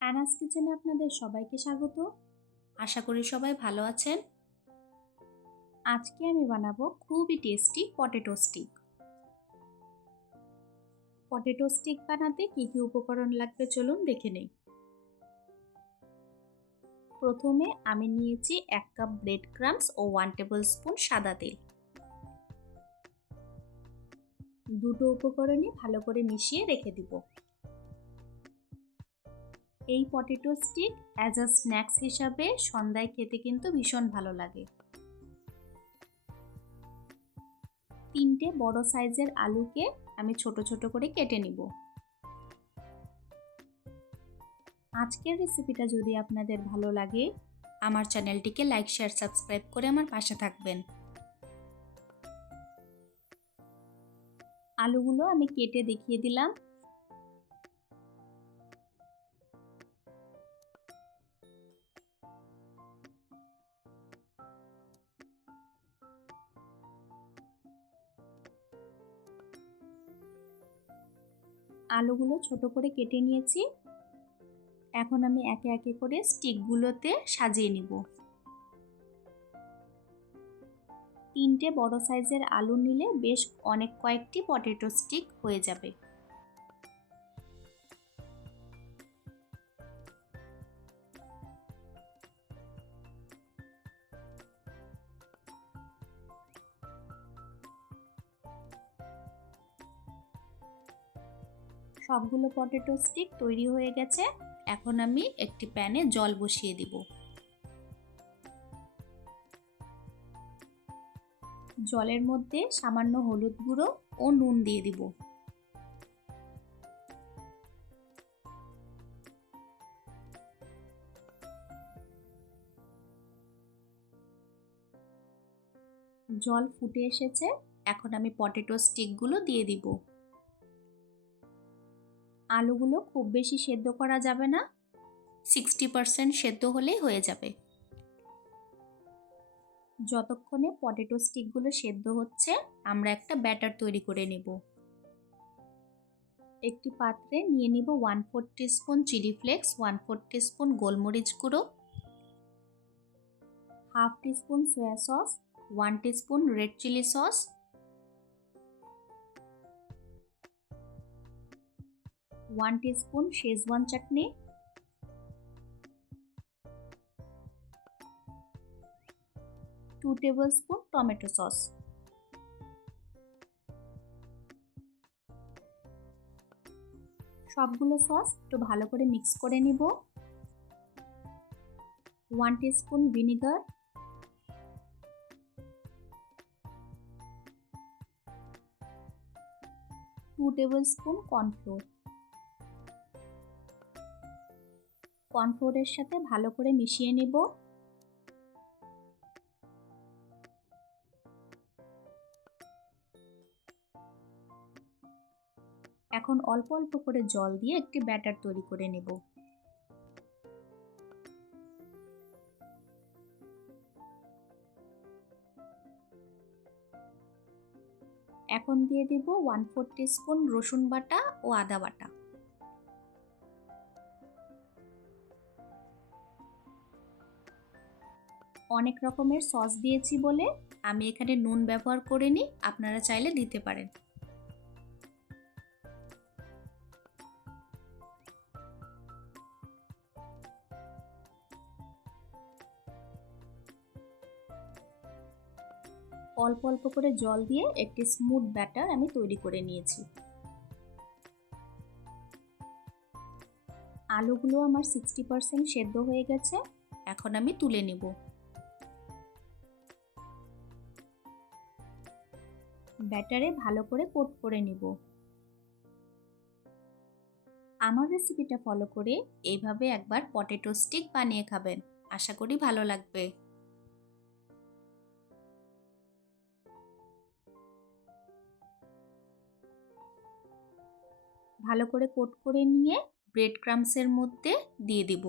অ্যানাস কিচেনে আপনাদের সবাইকে স্বাগত। আশা করি সবাই ভালো আছেন। আজকে আমি বানাবো খুবই tasty potato stick. Potato stick বানাতে কী কী উপকরণ লাগবে চলুন দেখে নেই। প্রথমে আমি নিয়েছি এক কাপ ব্রেড ক্রামস ও ওয়ান টেবিল স্পুন সাদা তেল। দুটো উপকরণই ভালো করে মিশিয়ে রেখে দিব। এই potato stick as a snacks হিসাবে সন্ধ্যায় খেতে কিন্তু ভীষণ ভালো লাগে। তিনটে বড় সাইজের আলুকে আমি ছোট ছোট করে কেটে নিব। আজকের রেসিপিটা যদি আপনাদের ভালো লাগে, আমার চ্যানেলটিকে লাইক শেয়ার সাবস্ক্রাইব করে আমার পাশে থাকবেন। আলুগুলো আমি কেটে দেখিয়ে দিলাম। আলুগুলো ছোট করে কেটে নিয়েছি। এখন আমি একে একে করে স্টিকগুলোতে সাজিয়ে নিব। তিনটে বড় সাইজের আলু নিলে বেশ অনেক কয়েকটি পটেটো স্টিক হয়ে যাবে। সবগুলো পটেটো স্টিক তৈরি হয়ে গেছে। এখন আমি একটি প্যানে জল বসিয়ে দিব। জলের মধ্যে সামান্য হলুদ গুঁড়ো ও নুন দিয়ে দিব। জল ফুটে এসেছে। এখন আমি পটেটো স্টিকগুলো দিয়ে দিব। আলুগুলো খুব বেশি সেদ্ধ করা যাবে না। সিক্সটি পারসেন্ট সেদ্ধ হলেই হয়ে যাবে। যতক্ষণে পটেটো স্টিকগুলো সেদ্ধ হচ্ছে, আমরা একটা ব্যাটার তৈরি করে নেব। একটি পাত্রে নিয়ে নিব one four spoon chilli flakes one four spoon গোলমরিচ গুঁড়ো half teaspoon soya sauce one spoon red chilli sauce one spoon schezwan chutney two tablespoon tomato sauce সবগুলো সস একটু ভালো করে মিক্স করে নিব। One spoon vinegar two tablespoon cornflour কর্নফ্লোরের সাথে ভালো করে মিশিয়ে নিব। এখন অল্প অল্প করে জল দিয়ে একটি ব্যাটার তৈরি করে নেব। এখন দিয়ে দেব ওয়ান ফোর স্পুন রসুন বাটা ও আদা বাটা। অনেক রকমের সস দিয়েছি বলে আমি এখানে নুন ব্যবহার করিনি আপনারা চাইলে দিতে পারেন। অল্প অল্প করে জল দিয়ে একটি স্মুথ ব্যাটার আমি তৈরি করে নিয়েছি। আলুগুলো আমার সিক্সটি পারসেন্ট সেদ্ধ হয়ে গেছে, এখন আমি তুলে নেব। ব্যাটারে ভালো করে কোট করে নিব। আমার রেসিপিটা ফলো করে এইভাবে একবার পটেটো স্টিক বানিয়ে খাবেন। আশা করি ভালো লাগবে। ভালো করে কোট করে নিয়ে ব্রেড ক্রামসের মধ্যে দিয়ে দিব।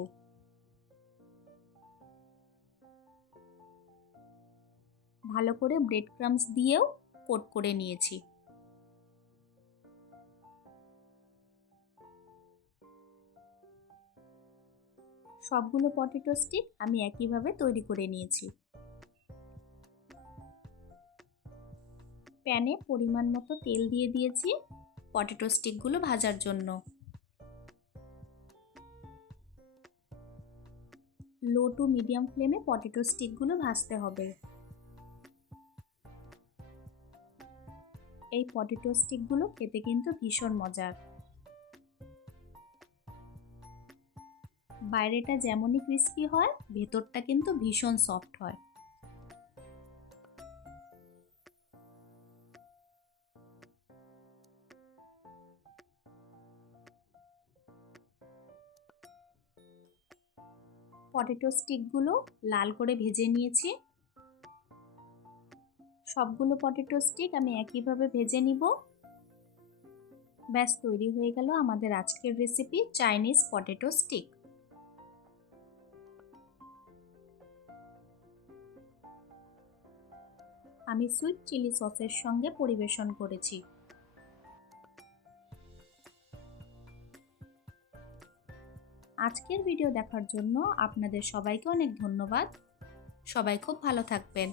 ভালো করে ব্রেড ক্রামস দিয়েও কোট করে নিয়েছি। সবগুলো পটেটো স্টিক আমি একইভাবে তৈরি করে নিয়েছি। প্যানে পরিমাণ মতো তেল দিয়ে দিয়েছি পটেটো স্টিকগুলো ভাজার জন্য। লো টু মিডিয়াম ফ্লেমে পটেটো স্টিকগুলো ভাজতে হবে। এই পটেটো স্টিকগুলো খেতে কিন্তু ভীষণ মজার বাইরেটা যেমনই ক্রিস্পি হয়, ভেতরটা কিন্তু ভীষণ সফট হয়। পটেটো স্টিকগুলো লাল করে ভেজে নিয়েছি। সবগুলো পটেটো স্টিক আমি একইভাবে ভেজে নিব। ব্যাস, তৈরি হয়ে গেল আমাদের আজকের রেসিপি চাইনিজ পটেটো স্টিক আমি সুইট চিলি সসের সঙ্গে পরিবেশন করেছি। আজকের ভিডিও দেখার জন্য আপনাদের সবাইকে অনেক ধন্যবাদ। সবাই খুব ভালো থাকবেন।